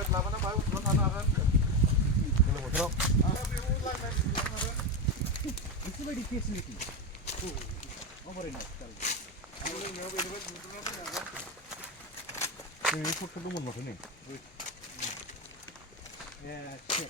It's very facility. Oh, very nice. Yeah, sure.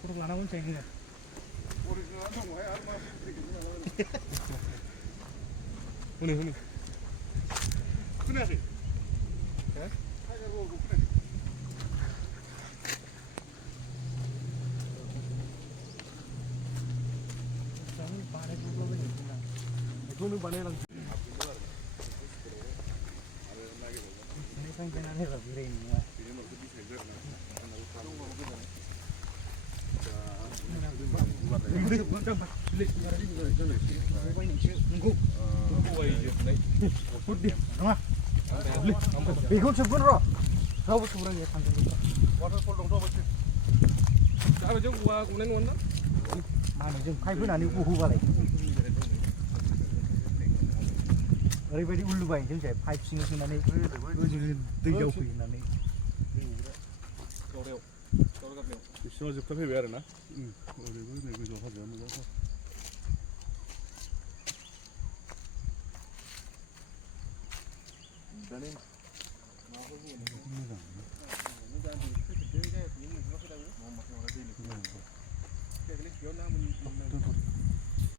Kurang pun cengeng. Ini. Kuna sih? Eh? Jangan panen dulu ni. Itu ni panen lang. Ini kan panen ni lah birin. Bihun sebun roh. Kau sebulan ya panjang tu. Waterfall dong tu betul. Apa jeng gua kuning warna? Mana jeng? Kai pun ani uhu balai. Oreibaidi ullu bain jeng saya pipe sing nani. दै जावफैयो nani. बिसिनाव जोबथा फैबाय आरो ना ओरैबो नै गोजौआव हाजोआ मोजांथार दानि माबाखौ मोजां मोजां दै जायो दै